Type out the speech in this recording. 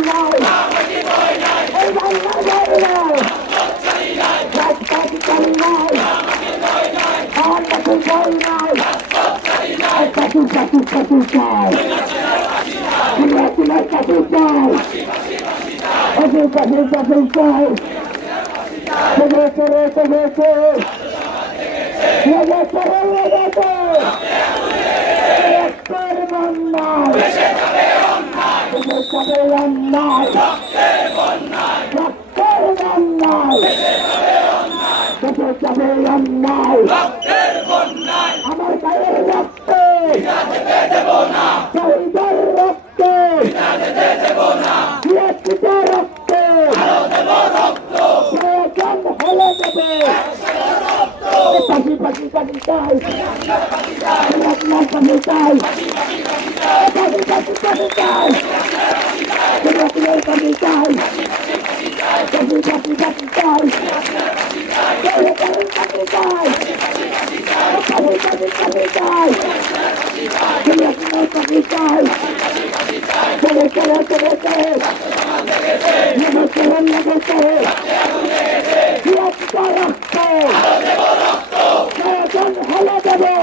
নাই এই বাংলার ভয় নাই রাজপথ চালি নাই আমার কাছে ভয় নাই কাছু কাছু কাছু চাই তোমার কাছু চাই কাছু কাছু কাছু চাই লেগেছে লেগেছে লেগেছে লেগেছে রক্তের বন্যায় লেগেছে অন্যায় রক্তের বন্যায় লেগেছে অন্যায় আমার গায়ের রক্তে শহীদের রক্তে রক্তে প্রয়োজন হলে দেবে পাখি পাখি পাখি চাই পাখি চাই পাখি পাখি পাখি চাই পাখি চাই পাখি পাখি পাখি চাই পাখি পাখি চাই পাখি পাখি পাখি চাই পাখি চাই চলে চলে চলে চলে লেগেছে লেগেছে রক্ত প্রয়োজন হলে দেবে